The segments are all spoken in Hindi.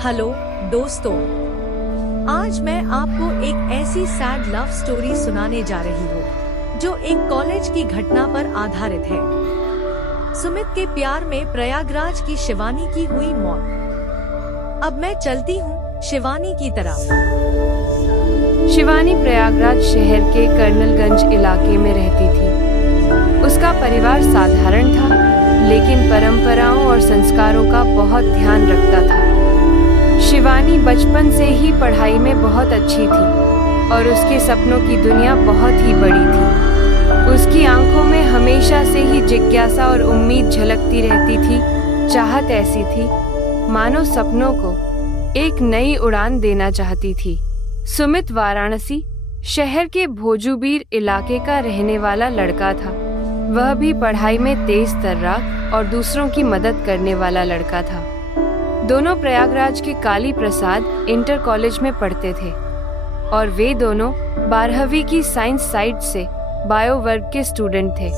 हेलो दोस्तों, आज मैं आपको एक ऐसी सैड लव स्टोरी सुनाने जा रही हूँ जो एक कॉलेज की घटना पर आधारित है। सुमित के प्यार में प्रयागराज की शिवानी की हुई मौत। अब मैं चलती हूँ शिवानी की तरफ। शिवानी प्रयागराज शहर के कर्नलगंज इलाके में रहती थी। उसका परिवार साधारण था, लेकिन परंपराओं और संस्कारों का बहुत ध्यान रखता था। शिवानी बचपन से ही पढ़ाई में बहुत अच्छी थी और उसके सपनों की दुनिया बहुत ही बड़ी थी। उसकी आंखों में हमेशा से ही जिज्ञासा और उम्मीद झलकती रहती थी। चाहत ऐसी थी मानो सपनों को एक नई उड़ान देना चाहती थी। सुमित वाराणसी शहर के भोजूबीर इलाके का रहने वाला लड़का था। वह भी पढ़ाई में तेज तर्राक और दूसरों की मदद करने वाला लड़का था। दोनों प्रयागराज के काली प्रसाद इंटर कॉलेज में पढ़ते थे और वे दोनों 12वीं की साइंस साइड से बायो वर्ग के स्टूडेंट थे।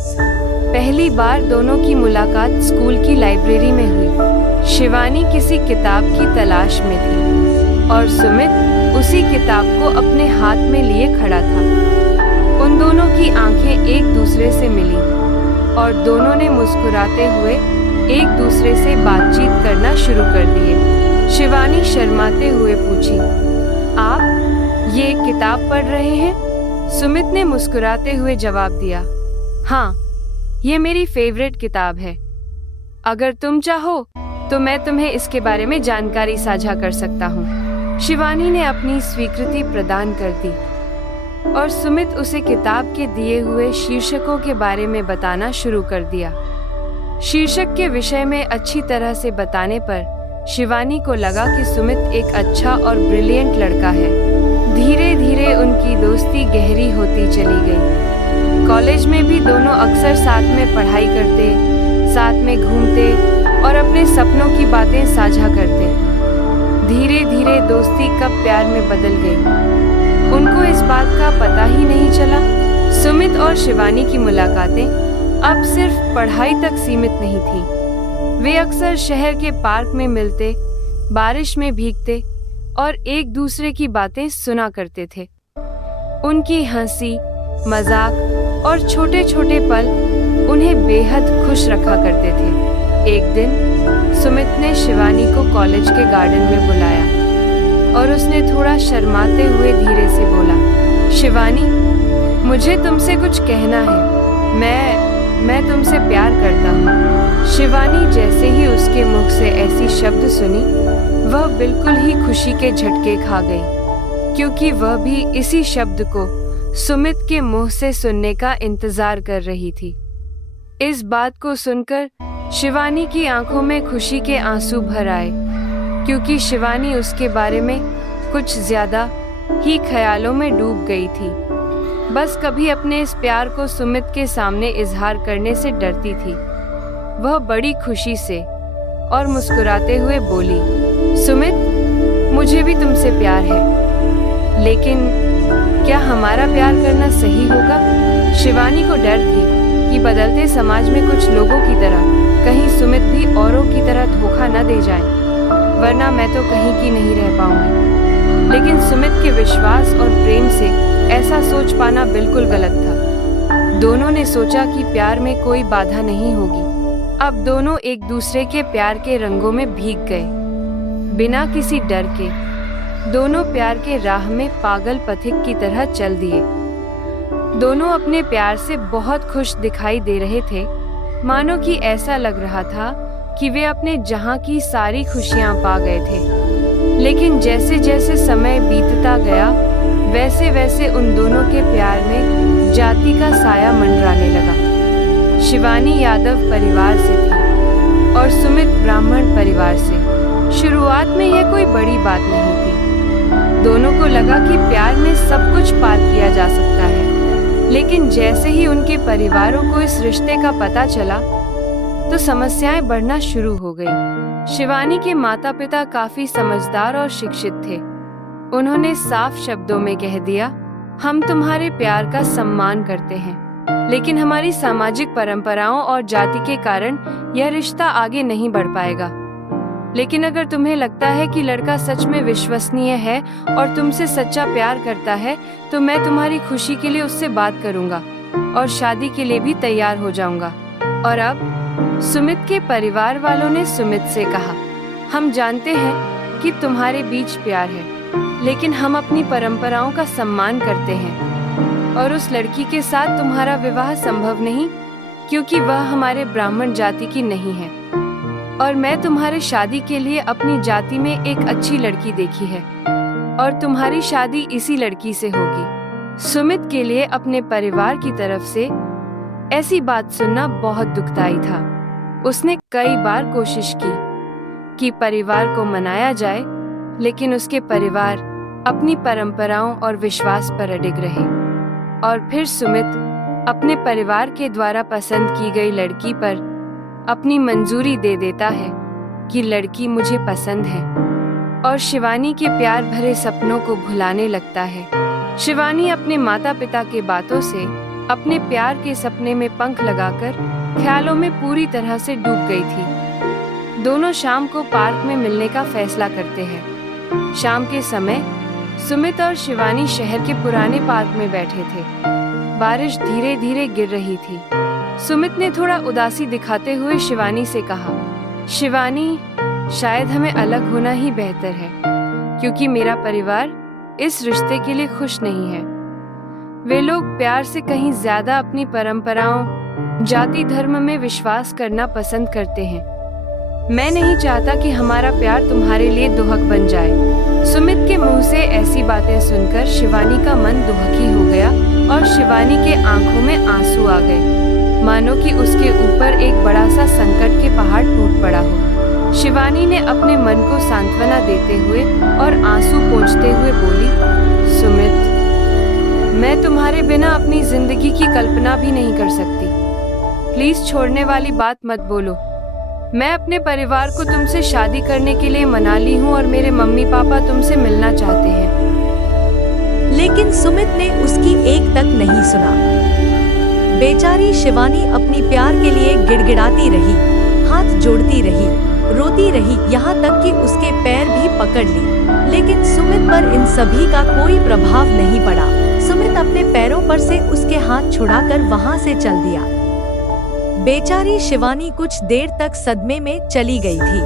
पहली बार दोनों की मुलाकात स्कूल की लाइब्रेरी में हुई। शिवानी किसी किताब की तलाश में थी और सुमित उसी किताब को अपने हाथ में लिए खड़ा था। उन दोनों की आंखें एक दूसरे से मिली और दोनों ने मुस्कुराते हुए एक दूसरे से बातचीत करना शुरू कर दिए। शिवानी शर्माते हुए पूछी, आप ये एक किताब पढ़ रहे हैं? सुमित ने मुस्कुराते हुए जवाब दिया, हाँ, ये मेरी फेवरेट किताब है। अगर तुम चाहो तो मैं तुम्हें इसके बारे में जानकारी साझा कर सकता हूँ। शिवानी ने अपनी स्वीकृति प्रदान कर दी और सुमित उसे किताब के दिए हुए शीर्षकों के बारे में बताना शुरू कर दिया। शीर्षक के विषय में अच्छी तरह से बताने पर शिवानी को लगा कि सुमित एक अच्छा और ब्रिलियंट लड़का है। धीरे धीरे उनकी दोस्ती गहरी होती चली गई। कॉलेज में भी दोनों अक्सर साथ में पढ़ाई करते, साथ में घूमते और अपने सपनों की बातें साझा करते। धीरे धीरे दोस्ती कब प्यार में बदल गई, उनको इस बात का पता ही नहीं चला। सुमित और शिवानी की मुलाकातें अब सिर्फ पढ़ाई तक सीमित नहीं थी। वे अक्सर शहर के पार्क में मिलते, बारिश में भीगते और एक दूसरे की बातें सुना करते थे। उनकी हंसी, मजाक और छोटे छोटे पल उन्हें बेहद खुश रखा करते थे। एक दिन सुमित ने शिवानी को कॉलेज के गार्डन में बुलाया और उसने थोड़ा शर्माते हुए धीरे से बोला, शिवानी, मुझे तुमसे कुछ कहना है। मैं तुमसे प्यार करता हूँ। शिवानी जैसे ही उसके मुख से ऐसी शब्द सुनी, वह बिल्कुल ही खुशी के झटके खा गई, क्योंकि वह भी इसी शब्द को सुमित के मुंह से सुनने का इंतजार कर रही थी। इस बात को सुनकर शिवानी की आंखों में खुशी के आंसू भर आए, क्योंकि शिवानी उसके बारे में कुछ ज्यादा ही ख्यालों में डूब गई थी। बस कभी अपने इस प्यार को सुमित के सामने इजहार करने से डरती थी। वह बड़ी खुशी से और मुस्कुराते हुए बोली, सुमित, मुझे भी तुमसे प्यार है, लेकिन क्या हमारा प्यार करना सही होगा? शिवानी को डर थी कि बदलते समाज में कुछ लोगों की तरह कहीं सुमित भी औरों की तरह धोखा न दे जाए, वरना मैं तो कहीं की नहीं रह पाऊंगी। लेकिन सुमित के विश्वास और प्रेम से ऐसा सोच पाना बिल्कुल गलत था। दोनों ने सोचा कि प्यार में कोई बाधा नहीं होगी। अब दोनों एक दूसरे के प्यार के रंगों में भीग गए। बिना किसी डर के दोनों प्यार के राह में पागल पथिक की तरह चल दिए। दोनों अपने प्यार से बहुत खुश दिखाई दे रहे थे, मानो कि ऐसा लग रहा था कि वे अपने जहां की सारी खुशियां पा गए थे। लेकिन जैसे जैसे समय बीतता गया, वैसे वैसे उन दोनों के प्यार में जाति का साया मंडराने लगा। शिवानी यादव परिवार से थी और सुमित ब्राह्मण परिवार से। शुरुआत में यह कोई बड़ी बात नहीं थी। दोनों को लगा कि प्यार में सब कुछ पार किया जा सकता है। लेकिन जैसे ही उनके परिवारों को इस रिश्ते का पता चला, तो समस्याएं बढ़ना शुरू हो गई। शिवानी के माता पिता काफी समझदार और शिक्षित थे। उन्होंने साफ शब्दों में कह दिया, हम तुम्हारे प्यार का सम्मान करते हैं, लेकिन हमारी सामाजिक परंपराओं और जाति के कारण यह रिश्ता आगे नहीं बढ़ पाएगा। लेकिन अगर तुम्हें लगता है कि लड़का सच में विश्वसनीय है और तुमसे सच्चा प्यार करता है, तो मैं तुम्हारी खुशी के लिए उससे बात करूंगा और शादी के लिए भी तैयार हो जाऊंगा। और अब सुमित के परिवार वालों ने सुमित से कहा, हम जानते हैं कि तुम्हारे बीच प्यार है, लेकिन हम अपनी परंपराओं का सम्मान करते हैं और उस लड़की के साथ तुम्हारा विवाह संभव नहीं, क्योंकि वह हमारे ब्राह्मण जाति की नहीं है और मैं तुम्हारे शादी के लिए अपनी जाति में एक अच्छी लड़की देखी है और तुम्हारी शादी इसी लड़की से होगी। सुमित के लिए अपने परिवार की तरफ से ऐसी बात सुनना बहुत दुखदाई था। उसने कई बार कोशिश की कि परिवार को मनाया जाए, लेकिन उसके परिवार अपनी परंपराओं और विश्वास पर अडिग रहे। और फिर सुमित अपने परिवार के द्वारा पसंद की गई लड़की पर अपनी मंजूरी दे देता है कि लड़की मुझे पसंद है, और शिवानी के प्यार भरे सपनों को भुलाने लगता है। शिवानी अपने माता पिता के बातों से अपने प्यार के सपने में पंख लगाकर ख्यालों में पूरी तरह से डूब गई थी। दोनों शाम को पार्क में मिलने का फैसला करते हैं। शाम के समय सुमित और शिवानी शहर के पुराने पार्क में बैठे थे। बारिश धीरे धीरे गिर रही थी। सुमित ने थोड़ा उदासी दिखाते हुए शिवानी से कहा, शिवानी, शायद हमें अलग होना ही बेहतर है, क्योंकि मेरा परिवार इस रिश्ते के लिए खुश नहीं है। वे लोग प्यार से कहीं ज्यादा अपनी परंपराओं, जाति धर्म में विश्वास करना पसंद करते हैं। मैं नहीं चाहता कि हमारा प्यार तुम्हारे लिए दुहक बन जाए। सुमित के मुंह से ऐसी बातें सुनकर शिवानी का मन दुहकी हो गया और शिवानी के आंखों में आंसू आ गए, मानो कि उसके ऊपर एक बड़ा सा संकट के पहाड़ टूट पड़ा हो। शिवानी ने अपने मन को सांत्वना देते हुए और आंसू पोंछते हुए बोली, सुमित, मैं तुम्हारे बिना अपनी जिंदगी की कल्पना भी नहीं कर सकती। प्लीज छोड़ने वाली बात मत बोलो। मैं अपने परिवार को तुमसे शादी करने के लिए मना ली हूँ और मेरे मम्मी पापा तुमसे मिलना चाहते हैं। लेकिन सुमित ने उसकी एक तक नहीं सुना। बेचारी शिवानी अपनी प्यार के लिए गिड़गिड़ाती रही, हाथ जोड़ती रही, रोती रही, यहाँ तक कि उसके पैर भी पकड़ ली। लेकिन सुमित पर इन सभी का कोई प्रभाव नहीं पड़ा। सुमित अपने पैरों पर से उसके हाथ छुड़ाकर वहां से चल दिया। बेचारी शिवानी कुछ देर तक सदमे में चली गई थी।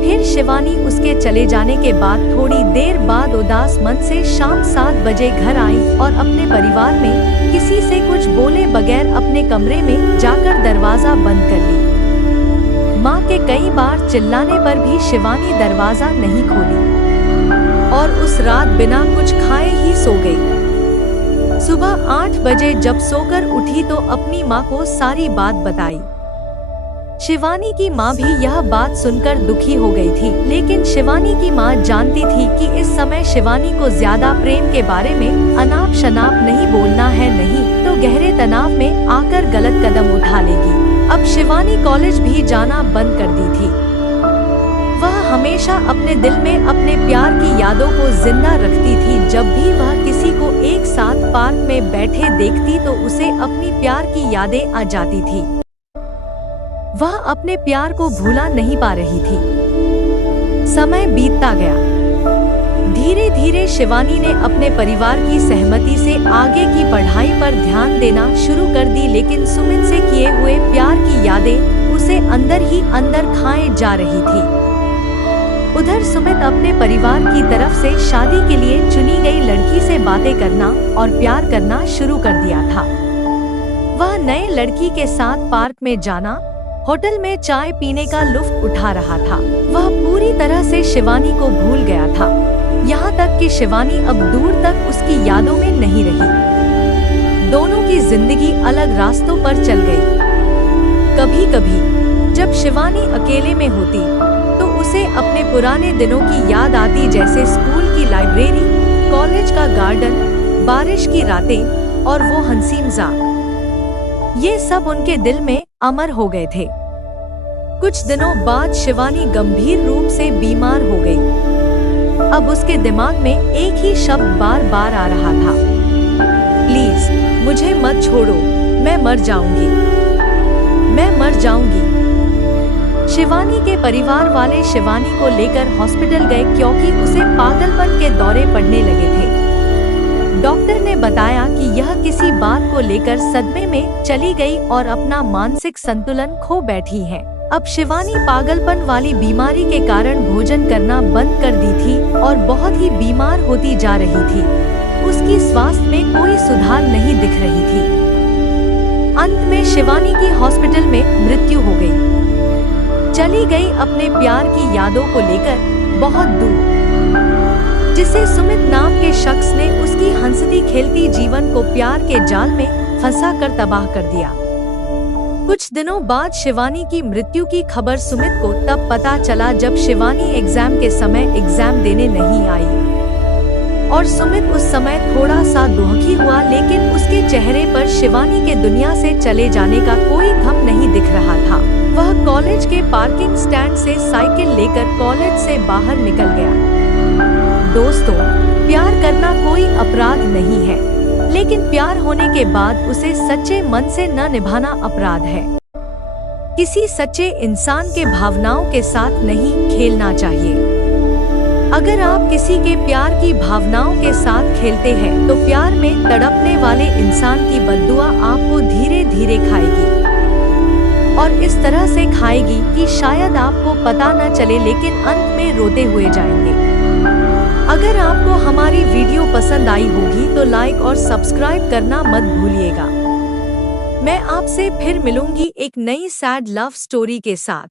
फिर शिवानी उसके चले जाने के बाद थोड़ी देर बाद उदास मन से शाम 7 बजे घर आई और अपने परिवार में किसी से कुछ बोले बगैर अपने कमरे में जाकर दरवाजा बंद कर ली। माँ के कई बार चिल्लाने पर भी शिवानी दरवाजा नहीं खोली और उस रात बिना कुछ खाए ही सो गई। सुबह 8 बजे जब सोकर उठी तो अपनी माँ को सारी बात बताई। शिवानी की माँ भी यह बात सुनकर दुखी हो गई थी, लेकिन शिवानी की माँ जानती थी कि इस समय शिवानी को ज्यादा प्रेम के बारे में अनाप शनाप नहीं बोलना है, नहीं तो गहरे तनाव में आकर गलत कदम उठा लेगी। अब शिवानी कॉलेज भी जाना बंद कर दी थी। वह हमेशा अपने दिल में अपने प्यार की यादों को जिंदा रखती थी। जब भी वह किसी को एक साथ पार्क में बैठे देखती तो उसे अपनी प्यार की यादें आ जाती थी। वह अपने प्यार को भूला नहीं पा रही थी। समय बीतता गया। धीरे धीरे शिवानी ने अपने परिवार की सहमति से आगे की पढ़ाई पर ध्यान देना शुरू कर दी, लेकिन सुमित से किए हुए प्यार की यादें उसे अंदर ही अंदर खाए जा रही थी। उधर सुमित अपने परिवार की तरफ से शादी के लिए चुनी गई लड़की से बातें करना और प्यार करना शुरू कर दिया था। वह नए लड़की के साथ पार्क में जाना, होटल में चाय पीने का लुत्फ उठा रहा था। वह पूरी तरह से शिवानी को भूल गया था, यहाँ तक कि शिवानी अब दूर तक उसकी यादों में नहीं रही। दोनों की जिंदगी अलग रास्तों पर चल गई। कभी कभी जब शिवानी अकेले में होती तो उसे अपने पुराने दिनों की याद आती, जैसे स्कूल की लाइब्रेरी, कॉलेज का गार्डन, बारिश की रातें और वो हंसी मजाक। ये सब उनके दिल में अमर हो गए थे। कुछ दिनों बाद शिवानी गंभीर रूप से बीमार हो गई। अब उसके दिमाग में एक ही शब्द बार बार आ रहा था, प्लीज मुझे मत छोड़ो, मैं मर जाऊंगी, मैं मर जाऊंगी। शिवानी के परिवार वाले शिवानी को लेकर हॉस्पिटल गए क्योंकि उसे पागलपन के दौरे पड़ने लगे थे। डॉक्टर ने बताया कि यह किसी बात को लेकर सदमे में चली गई और अपना मानसिक संतुलन खो बैठी है। अब शिवानी पागलपन वाली बीमारी के कारण भोजन करना बंद कर दी थी और बहुत ही बीमार होती जा रही थी। उसकी स्वास्थ्य में कोई सुधार नहीं दिख रही थी। अंत में शिवानी की हॉस्पिटल में मृत्यु हो गई। चली गई अपने प्यार की यादों को लेकर बहुत दूर, जिसे सुमित नाम के शख्स ने उसकी हंसती खेलती जीवन को प्यार के जाल में फंसा कर तबाह कर दिया। कुछ दिनों बाद शिवानी की मृत्यु की खबर सुमित को तब पता चला जब शिवानी एग्जाम के समय एग्जाम देने नहीं आई और सुमित उस समय थोड़ा सा दुखी हुआ, लेकिन उसके चेहरे पर शिवानी के दुनिया से चले जाने का कोई गम नहीं दिख रहा था। वह कॉलेज के पार्किंग स्टैंड से साइकिल लेकर कॉलेज से बाहर निकल गया। दोस्तों, प्यार करना कोई अपराध नहीं है, लेकिन प्यार होने के बाद उसे सच्चे मन से न निभाना अपराध है। किसी सच्चे इंसान के भावनाओं के साथ नहीं खेलना चाहिए। अगर आप किसी के प्यार की भावनाओं के साथ खेलते हैं तो प्यार में तड़पने वाले इंसान की बद्दुआ आपको धीरे धीरे खाएगी और इस तरह से खाएगी कि शायद आपको पता न चले, लेकिन अंत में रोते हुए जाएंगे। अगर आपको हमारी वीडियो पसंद आई होगी तो लाइक और सब्सक्राइब करना मत भूलिएगा। मैं आपसे फिर मिलूंगी एक नई सैड लव स्टोरी के साथ।